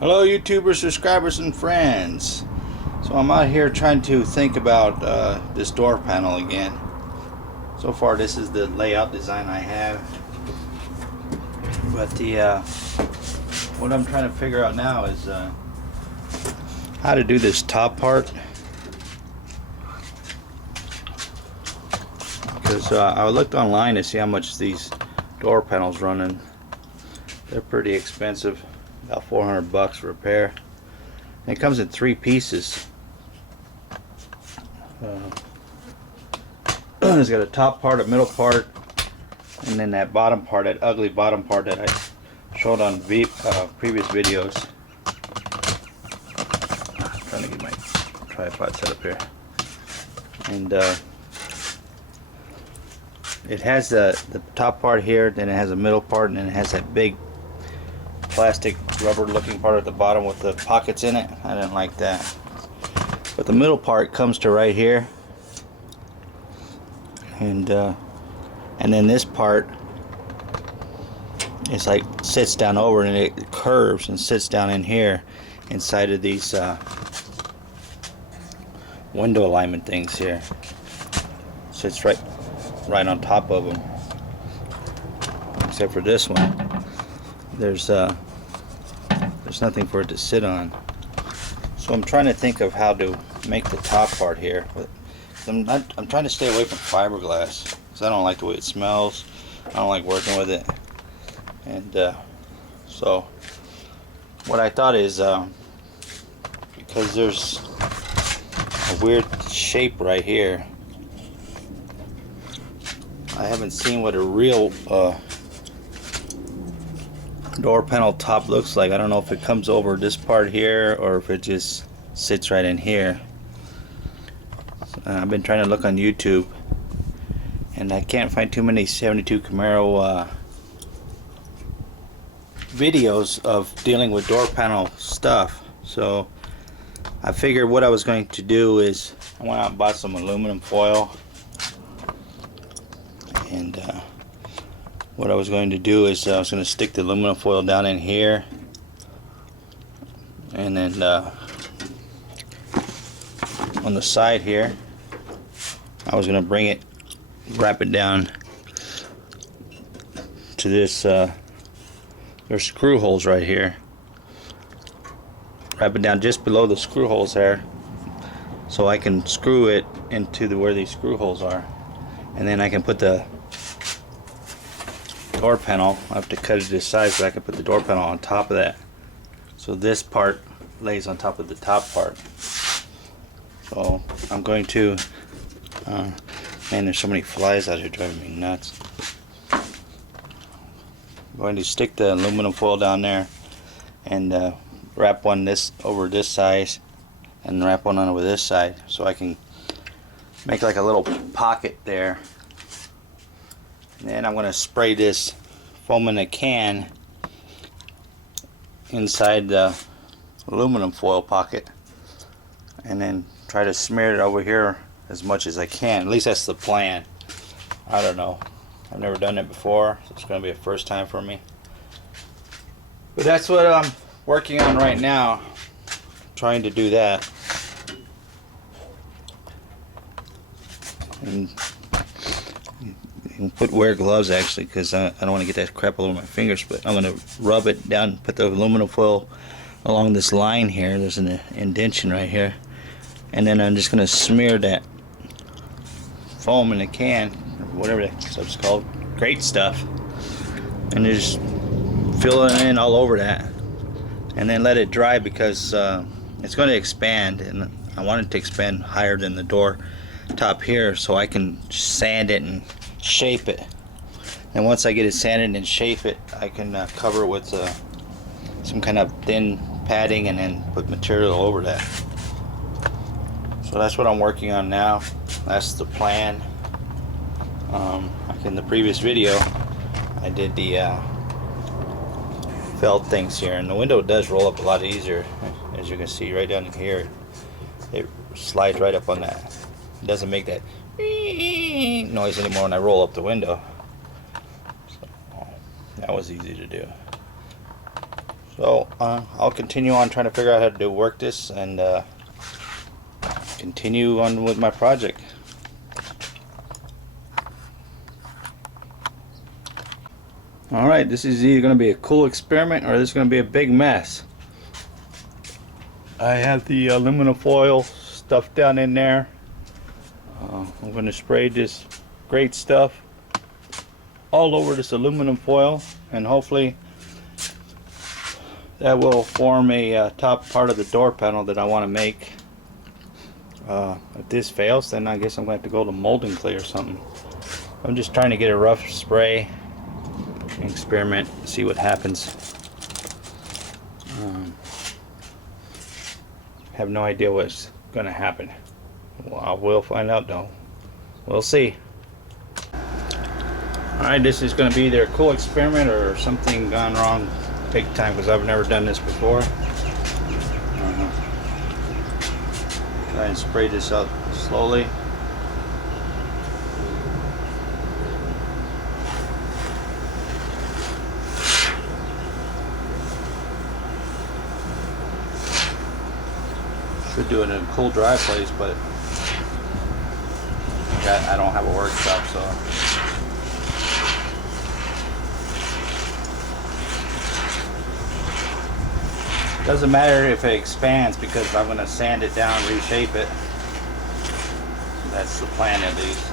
Hello YouTubers, subscribers, and friends. So I'm out here trying to think about this door panel again. So far this is the layout design I have. But what I'm trying to figure out now is how to do this top part. Because I looked online to see how much these door panels run, and they're pretty expensive. About 400 bucks for a pair. And it comes in 3 pieces. It's got a top part, a middle part, and then that bottom part, that ugly bottom part that I showed on previous videos. I'm trying to get my tripod set up here. And it has the top part here, then it has a middle part, and then it has that big plastic rubber looking part at the bottom with the pockets in it. I didn't like that. But the middle part comes to right here, and then this part is like sits down over, and it curves and sits down in here inside of these window alignment things here. Sits right on top of them, except for this one. There's nothing for it to sit on. So I'm trying to think of how to make the top part here. I'm trying to stay away from fiberglass because I don't like the way it smells. I don't like working with it. And so what I thought is because there's a weird shape right here, I haven't seen what a real door panel top looks like. I don't know if it comes over this part here or if it just sits right in here. I've been trying to look on YouTube and I can't find too many 72 Camaro videos of dealing with door panel stuff. So I figured what I was going to do is I went out and bought some aluminum foil, and what I was going to do is I was going to stick the aluminum foil down in here, and then on the side here I was going to wrap it down to this, there's screw holes right here. Wrap it down just below the screw holes there, so I can screw it into where these screw holes are, and then I can put the door panel. I have to cut it to the size so I can put the door panel on top of that. So this part lays on top of the top part. So I'm going to, man, there's so many flies out here driving me nuts. I'm going to stick the aluminum foil down there and wrap one over this side and wrap one on over this side, so I can make like a little pocket there. And then I'm going to spray this foam in a can inside the aluminum foil pocket, and then try to smear it over here as much as I can. At least that's the plan. I don't know. I've never done it before, so it's going to be a first time for me. But that's what I'm working on right now. Trying to do that. And wear gloves actually, because I don't want to get that crap all over my fingers, but I'm going to rub it down, put the aluminum foil along this line here. There's an indentation right here, and then I'm just going to smear that foam in a can, or whatever that stuff's called, great stuff, and just fill it in all over that, and then let it dry, because it's going to expand, and I want it to expand higher than the door top here, so I can sand it and shape it. And once I get it sanded and shape it, I can cover it with some kind of thin padding and then put material over that. So that's what I'm working on now. That's the plan. Like in the previous video, I did the felt things here, and the window does roll up a lot easier. As you can see right down in here, it slides right up on that. It doesn't make that noise anymore when I roll up the window. So that was easy to do. So I'll continue on trying to figure out how to work this and continue on with my project. Alright, this is either going to be a cool experiment or this is going to be a big mess. I have the aluminum foil stuff down in there. I'm going to spray this great stuff all over this aluminum foil, and hopefully that will form a top part of the door panel that I want to make. If this fails, then I guess I'm going to have to go to molding clay or something. I'm just trying to get a rough spray and experiment, see what happens. Have no idea what's going to happen. Well, I will find out though. We'll see. Alright, this is going to be either a cool experiment or something gone wrong big time, because I've never done this before. Try and spray this out slowly. Should do it in a cool, dry place, but I don't have a workshop, so. Doesn't matter if it expands because I'm going to sand it down, reshape it. That's the plan at least.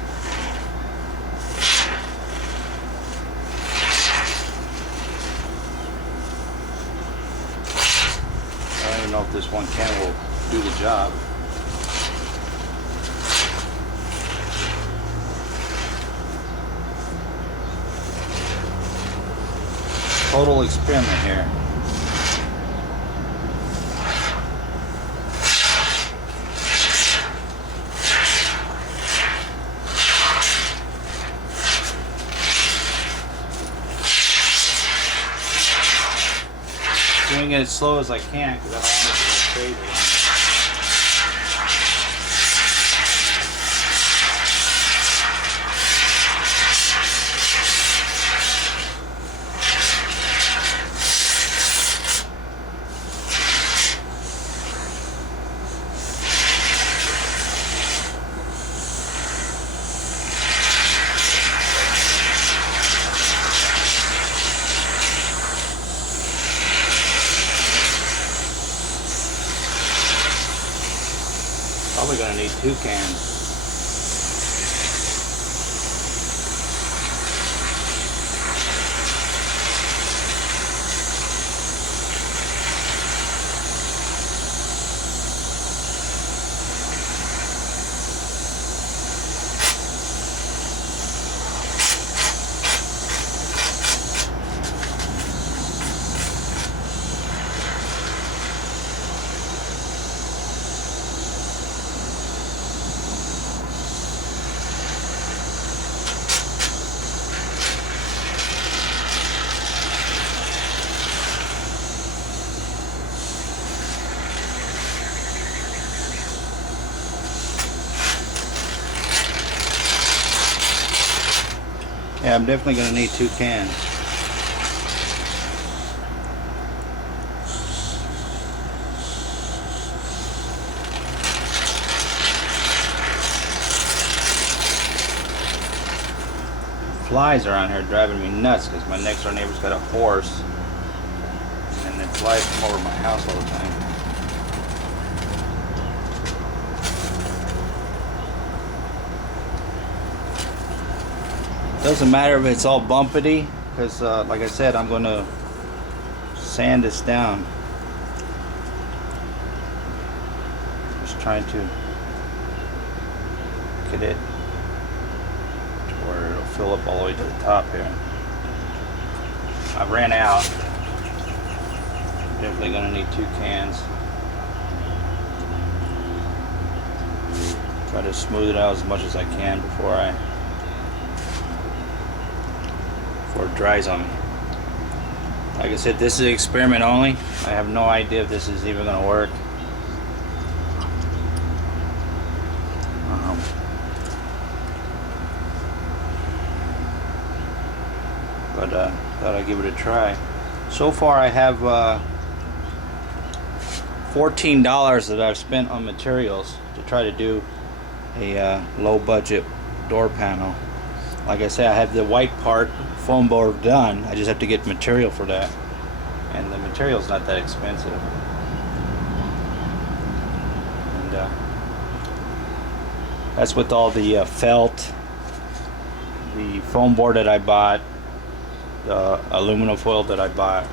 I don't even know if this one can will do the job. Total experiment here. Doing it as slow as I can because I don't want it to go crazy. Probably gonna need 2 cans. Yeah, I'm definitely going to need 2 cans. Flies around here driving me nuts because my next door neighbor's got a horse, and the flies come over my house all the time. Doesn't matter if it's all bumpety because like I said, I'm going to sand this down. Just trying to get it to where it'll fill up all the way to the top here. I ran out. Definitely going to need 2 cans. Try to smooth it out as much as I can before it dries on me. Like I said, this is an experiment only. I have no idea if this is even going to work. But thought I'd give it a try. So far I have $14 that I've spent on materials to try to do a low budget door panel. Like I said, I have the white part foam board done. I just have to get material for that, and the material's not that expensive. And that's with all the felt, the foam board that I bought, the aluminum foil that I bought,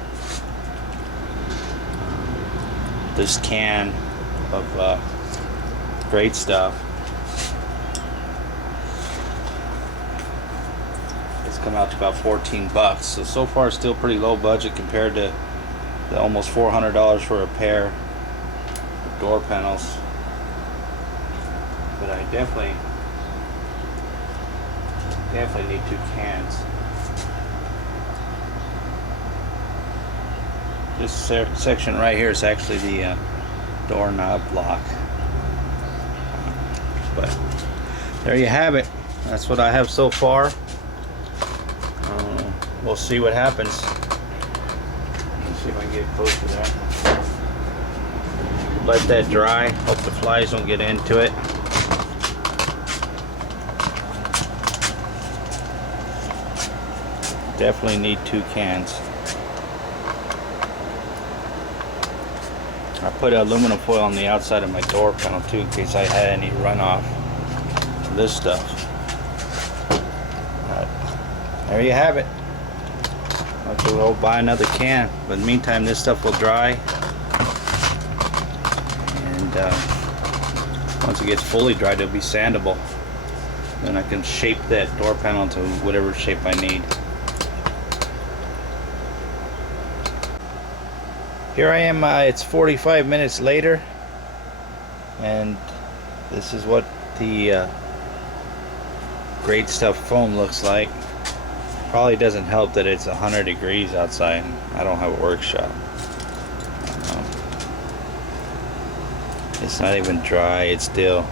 this can of great stuff. It's come out to about 14 bucks. So far still pretty low budget compared to the almost $400 for a pair of door panels. But I definitely need 2 cans. This section right here is actually the doorknob block. But there you have it. That's what I have so far. We'll see what happens. Let's see if I can get close to that. Let that dry. Hope the flies don't get into it. Definitely need 2 cans. I put aluminum foil on the outside of my door panel too, in case I had any runoff from this stuff. There you have it. I'll go buy another can, but in the meantime this stuff will dry, and once it gets fully dried it'll be sandable. Then I can shape that door panel into whatever shape I need. Here I am, it's 45 minutes later, and this is what the Great Stuff foam looks like. Probably doesn't help that it's 100 degrees outside and I don't have a workshop. It's not even dry, it's still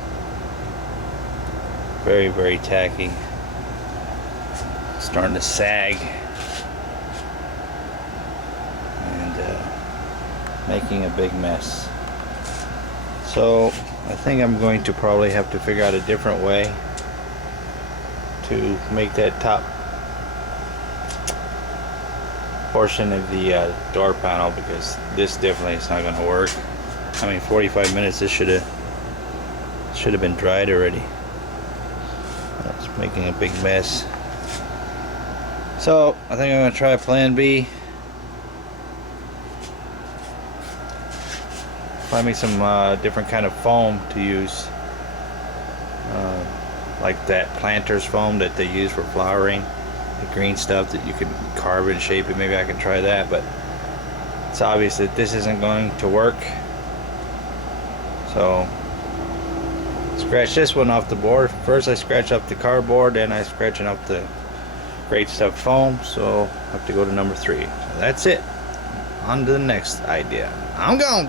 very, very tacky. It's starting to sag. Making a big mess. So I think I'm going to probably have to figure out a different way to make that top portion of the door panel, because this definitely is not going to work. I mean, 45 minutes, this should have been dried already. It's making a big mess. So I think I'm going to try plan B. Find me some different kind of foam to use, like that planter's foam that they use for flowering, the green stuff that you can carve and shape it. Maybe I can try that, but it's obvious that this isn't going to work. So scratch this one off the board. First I scratch up the cardboard, then I scratching up the Great Stuff foam, so I have to go to number 3. That's it. On to the next idea. I'm going.